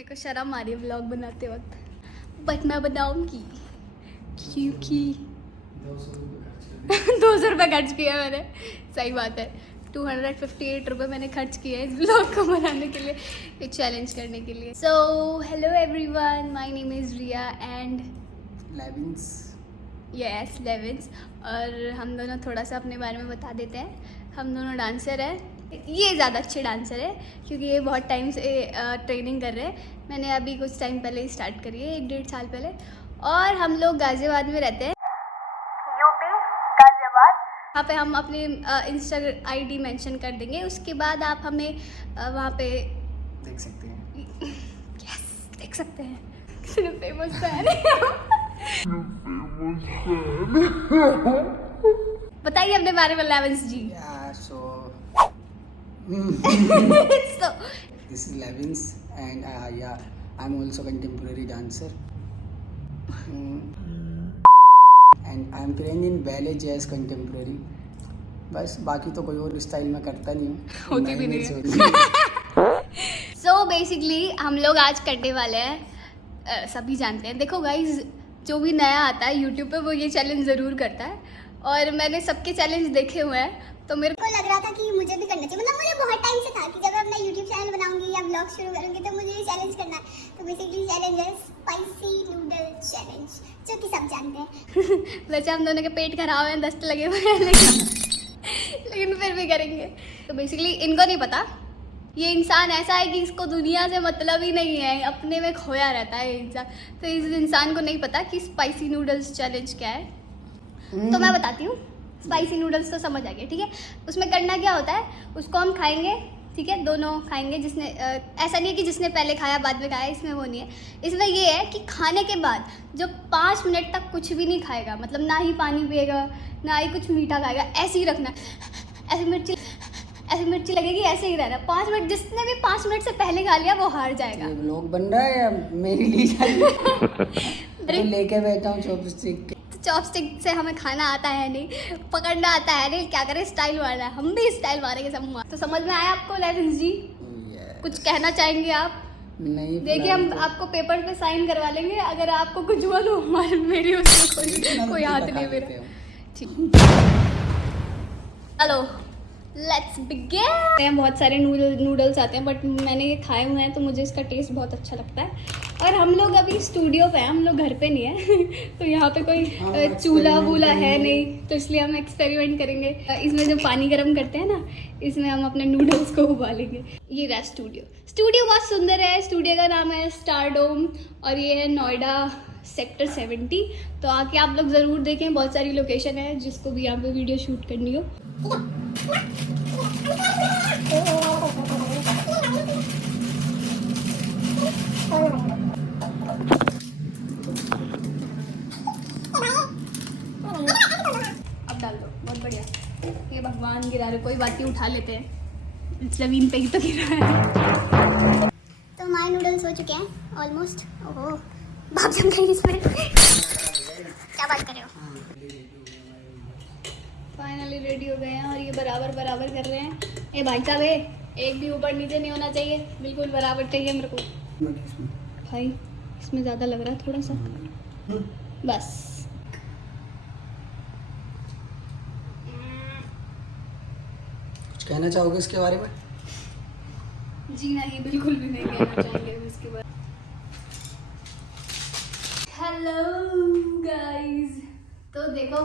मेरे को शर्म आ रही है व्लॉग बनाते वक्त, बट मैं बनाऊंगी क्योंकि 200 रुपये खर्च किया मैंने। सही बात है, 258 रुपये मैंने खर्च किए हैं इस ब्लॉग को बनाने के लिए, ये चैलेंज करने के लिए। So hello everyone, my name is Riya and Levins. Yes Levins. और हम दोनों थोड़ा सा अपने बारे में बता देते हैं। हम दोनों डांसर हैं। ये ज़्यादा अच्छे डांसर है क्योंकि ये बहुत टाइम से ट्रेनिंग कर रहे हैं। मैंने अभी कुछ टाइम पहले ही स्टार्ट करी है, 1-1.5 साल पहले। और हम लोग गाज़ियाबाद में रहते हैं, यूपी गाज़ियाबाद। वहाँ पे हम अपनी इंस्टा आईडी मेंशन कर देंगे, उसके बाद आप हमें वहाँ पे देख सकते हैं। यस देख सकते हैं। फेमस फैन बताइए अपने बारे में लेविंस जी। So this is Levins and I'm also contemporary dancer and I'm trained in ballet, jazz, contemporary। बस बाकी तो कोई और स्टाइल में करता नहीं हूँ, होती भी नहीं है। So basically हम लोग आज करने वाले हैं, सभी जानते हैं। देखो गाइज, जो भी नया आता है यूट्यूब पे वो ये चैलेंज ज़रूर करता है, और मैंने सबके चैलेंज देखे हुए हैं, तो मेरे को लग रहा था कि मुझे भी करना चाहिए। मतलब मुझे बहुत टाइम से था कि जब मैं अपना YouTube चैनल बनाऊंगी या ब्लॉग शुरू करूंगी तो मुझे ये चैलेंज करना है। तो बेसिकली चैलेंज है स्पाइसी नूडल चैलेंज, जो कि सब जानते हैं। वैसे हम दोनों के पेट खराब हैं, दस्त लगे हुए हैं, लेकिन फिर भी करेंगे। तो बेसिकली इनको नहीं पता, ये इंसान ऐसा है कि इसको दुनिया से मतलब ही नहीं है, अपने में खोया रहता है इंसान। तो इस इंसान को नहीं पता कि स्पाइसी नूडल्स चैलेंज क्या है। तो मैं बताती हूँ। स्पाइसी नूडल्स तो समझ आ गया, ठीक है। उसमें करना क्या होता है, उसको हम खाएंगे, ठीक है, दोनों खाएंगे। जिसने ऐसा नहीं है कि जिसने पहले खाया बाद में खाया, इसमें वो नहीं है। इसमें ये है कि खाने के बाद जो 5 मिनट तक कुछ भी नहीं खाएगा, मतलब ना ही पानी पिएगा ना ही कुछ मीठा खाएगा, ऐसे ही रखना। ऐसी मिर्ची लगेगी, ऐसे ही रहना 5 मिनट। जिसने भी 5 मिनट से पहले खा लिया वो हार जाएगा। ये व्लॉग बन रहा है या मेरे लिए? तो लेके बैठा हूँ चॉपस्टिक। चॉपस्टिक से हमें खाना आता है नहीं, पकड़ना आता है नहीं, क्या करें, स्टाइल मारना है। हम भी स्टाइल मारेंगे सब। तो समझ में आया आपको लेविंस जी? कुछ कहना चाहेंगे आप? नहीं, देखिए हम आपको पेपर पे साइन करवा लेंगे, अगर आपको कुछ हुआ तो हमारे मेरी उसमें कोई हाथ नहीं मेरा। ठीक, हेलो लेट्स बिगिन। बहुत सारे नूडल्स आते हैं, बट मैंने ये खाए हुए हैं तो मुझे इसका टेस्ट बहुत अच्छा लगता है। और हम लोग अभी स्टूडियो पे हैं, हम लोग घर पे नहीं है। तो यहाँ पे कोई चूल्हा वूल्हा है नहीं, तो इसलिए हम एक्सपेरिमेंट करेंगे। इसमें जो पानी गर्म करते हैं ना, इसमें हम अपने नूडल्स को उबालेंगे। ये रहा स्टूडियो बहुत सुंदर है। स्टूडियो का नाम है स्टारडोम और ये है नोएडा सेक्टर 70। तो आके आप लोग ज़रूर देखें, बहुत सारी लोकेशन है जिसको भी यहाँ पे वीडियो शूट करनी हो। अब डाल दो, बहुत बढ़िया। ये भगवान गिरा रहे, कोई बात नहीं, उठा लेते हैं। जमीन पे ही तो गिरा है। तो हमारे नूडल्स हो चुके हैं ऑलमोस्ट। ओहो बाप जम गई इसमें। क्या बात कर रहे हो? फाइनली रेडी हो गए हैं और ये बराबर कर रहे हैं। ए भाई साहब, एक भी ऊपर नीचे नहीं होना चाहिए, बिल्कुल बराबर चाहिए मेरे को। भाई इसमें ज़्यादा लग रहा है थोड़ा सा, बस। कुछ कहना चाहोगे इसके बारे में? जी नहीं, बिल्कुल भी नहीं कहना चाहेंगे इसके बारे। हेलो गाइस, तो देखो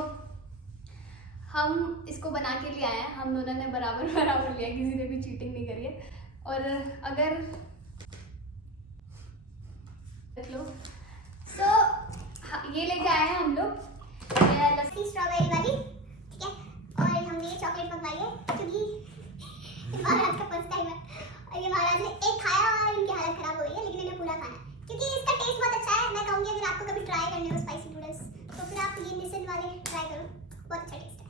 हम इसको बना के लिए आए हैं। हम दोनों ने बराबर लिया, किसी ने भी चीटिंग नहीं करी है। और अगर देख लो, तो ये लेके आए हैं हम लोग लस्सी स्ट्रॉबेरी वाली, ठीक है। और हमने ये चॉकलेट मंगवाई है क्योंकि महाराज का फर्स्ट टाइम है और ये महाराज ने एक खाया और इनकी हालत खराब हो गई है, लेकिन इन्हें पूरा खाना है क्योंकि इसका टेस्ट बहुत अच्छा है। मैं कहूँगी अगर आपको कभी ट्राई करने हो स्पाइसी नूडल्स तो फिर आप ये निसिन वाले ट्राई करो, बहुत अच्छा टेस्ट है।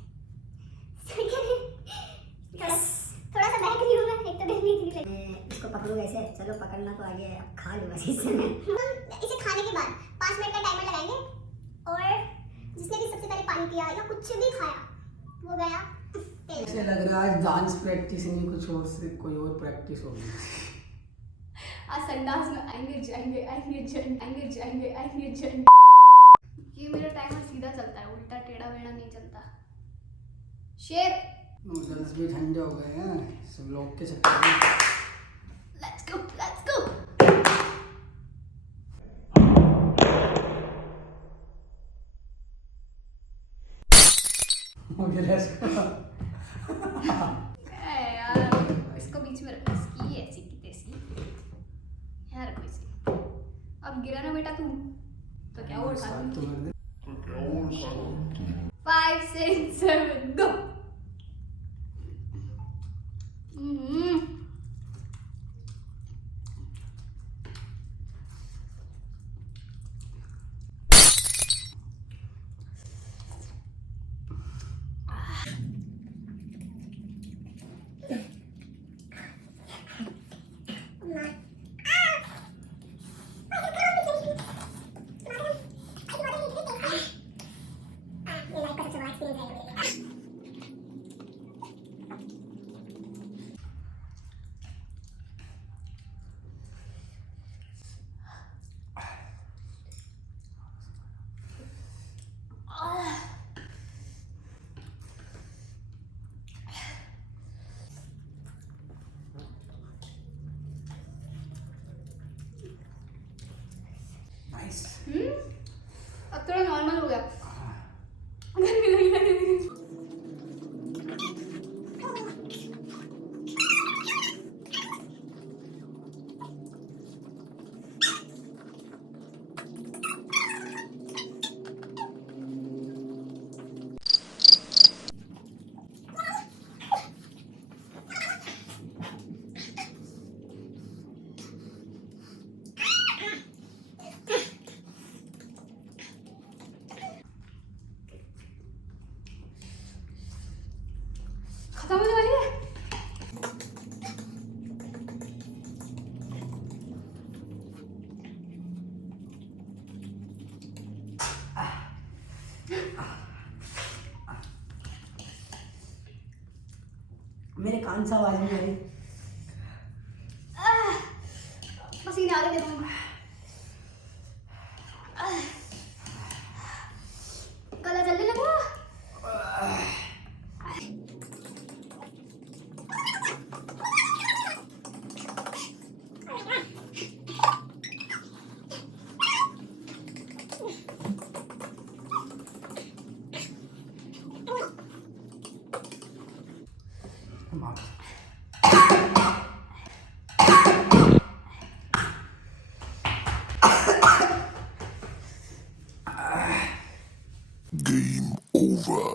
थोड़ा सा बहक रही हूँ मैं, एक तो डर नहीं लगी। इसको पकड़ो कैसे? चलो पकड़ना तो आगे है, अब खा लो बस इसे। हम इसे खाने के बाद 5 मिनट का टाइमर लगाएंगे और जिसने भी सबसे पहले पानी पिया या कुछ भी खाया वो गया। ऐसे लग रहा है डांस प्रैक्टिस नहीं, कुछ और से कोई और प्रैक्टिस होगी। आज संडास में आएंगे जाएंगे ये मेरा टाइमर सीधा चलता है, उल्टा टेढ़ा वेढ़ा नहीं चलता। शेर नूडल्स भी ठंडे हो गए हैं सब लोग के चक्कर में। Let's go okay let's go. यार इसको बीच में रखो, इसकी ऐसी की तैसी यहाँ रखो इसे। अब गिरा ना बेटा तू तो क्या वो उठा दूंगी। 5 6 7 गो। नाइस। अब थोड़ा नॉर्मल हो गया। गर्मी लगी लगी। खत्म होने वाली है। मेरे कान से आवाज नहीं आ रही। पसीने आ गए देखो। गला जलने लगा। Game over.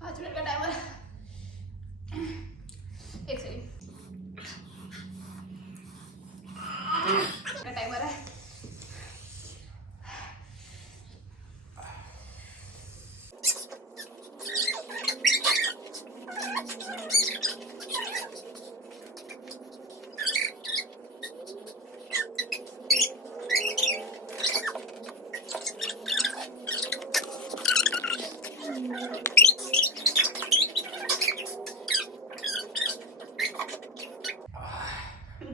पाँच मिनट का टाइमर। एक सेकंड का टाइमर है।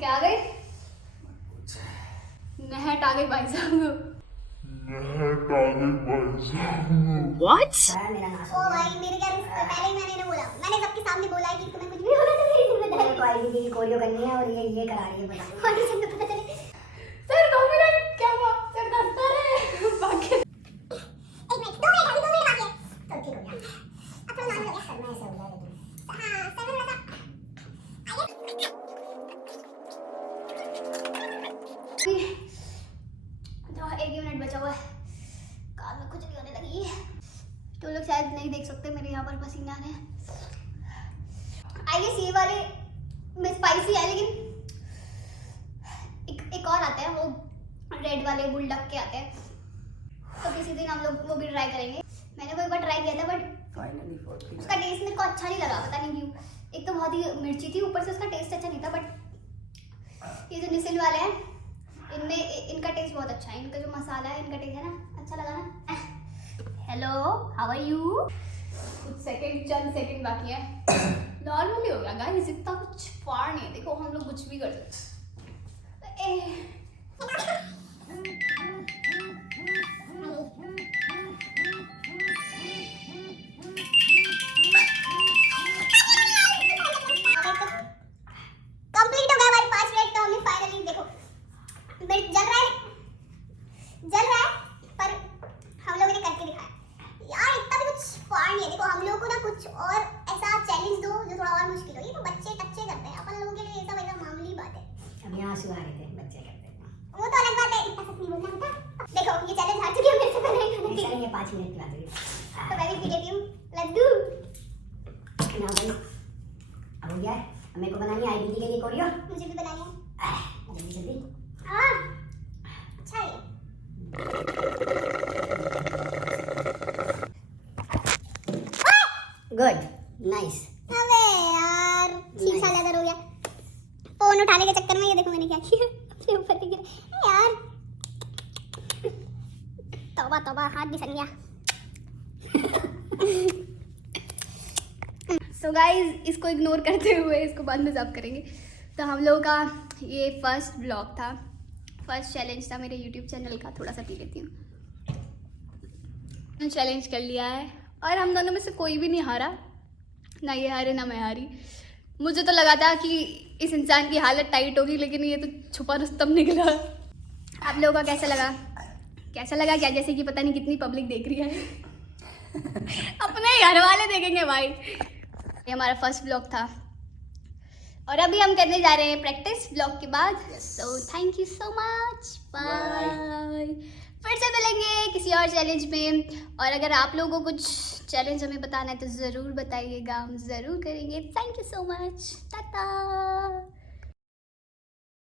क्या आ गई? नहट आ गई भाई साहब। What? ओ भाई मेरे क्या पहले ही मैंने बोला, मैंने सबके सामने बोला है कि तुम्हें कुछ भी होगा तो मेरी जिम्मेदारी मेरे को आईडी कोरियो करनी है और ये करा रही है बता। ऑडिशन में पता चले। सर 2 मिनट क्या हुआ? सर दस्ता है बाकी। 1 मिनट 2 मिनट अभी 2 मिनट बाकी है तो ठीक हो गया। अब थोड़ा नॉर्मल हो गया। सर मैं ऐसे हो गया लेकिन हाँ सर थोड़ा सा तो 1 मिनट बचा हुआ है। कान में खुजली होने लगी है। तो लोग शायद नहीं देख सकते मेरे यहाँ पर पसीने आ रहे हैं। आई गेस ये वाले में स्पाइसी है, लेकिन एक और आते हैं वो रेड वाले बुलडक के आते हैं। तो किसी दिन हम लोग वो भी ट्राई करेंगे। मैंने वो एक बार ट्राई किया था बट फाइनली 40। उसका टेस्ट मेरे को अच्छा नहीं लगा, पता नहीं क्यों। एक तो बहुत ही मिर्ची थी, ऊपर से उसका टेस्ट अच्छा नहीं था। बट ये जो निसिल वाले हैं, इनमें इनका टेस्ट बहुत अच्छा है। इनका जो मसाला है, इनका टेस्ट है ना, अच्छा लगा ना। Hello, how are you? कुछ चंद सेकंड बाकी है। नॉर्मली हो गया गाइस, इतना कुछ फाड़ नहीं है। देखो हम लोग कुछ भी कर सकते हैं। कंप्लीट हो गया हमारे 5 मिनट। तो हमने फाइनली देखो मिर्च जल रहा है पर हम लोगों ने करके दिखाया यार। इतना भी कुछ फाड़ नहीं है। देखो हम लोगों को ना कुछ और ऐसा चैलेंज दो जो थोड़ा और मुश्किल हो। ये तो बच्चे करते हैं, अपन लोगों के लिए ये सब एकदम मामूली बात है। अब यहाँ आंसू आ रहे थे, बच्चे करते हैं। वो तो अलग बात है, इतना सच नहीं बोलना होता। देखो ये चैलेंज हार चुकी है, मेरे से पहले ही खाना नहीं चाहिए। चलेंगे, 5 मिनट की बात हुई। तो मैं भी पी लेती हूँ लड्डू। ना भाई, अब हो गया है। अब मेरे को बनानी है आईबीडी के लिए कोरियो। मुझे भी बनानी है। जल्दी जल्दी। हाँ अच्छा है। Good, nice. अबे यार शीशा लेदर हो गया। फोन उठाने के चक्कर में ये देखो मैंने क्या किया, अपने ऊपर ही गिरा। यार तौबा तौबा, हाथ भी सन गया। सो गाइज, इसको इग्नोर करते हुए इसको बाद में साफ करेंगे। तो हम लोगों का ये फर्स्ट ब्लॉग था, फर्स्ट चैलेंज था मेरे यूट्यूब चैनल का। थोड़ा सा पी लेती हूँ। चैलेंज कर लिया है और हम दोनों में से कोई भी नहीं हारा, ना ये हारे ना मैं हारी। मुझे तो लगा था कि इस इंसान की हालत टाइट होगी, लेकिन ये तो छुपा रुस्तम निकला। आप लोगों का कैसा लगा क्या? जैसे कि पता नहीं कितनी पब्लिक देख रही है। अपने ही घर वाले देखेंगे भाई। ये हमारा फर्स्ट ब्लॉग था और अभी हम करने जा रहे हैं प्रैक्टिस ब्लॉग के बाद। So thank you so much, bye. फिर से मिलेंगे किसी और चैलेंज में। और अगर आप लोगों को कुछ चैलेंज हमें बताना है तो ज़रूर बताइएगा, हम ज़रूर करेंगे। Thank you so much, Tata.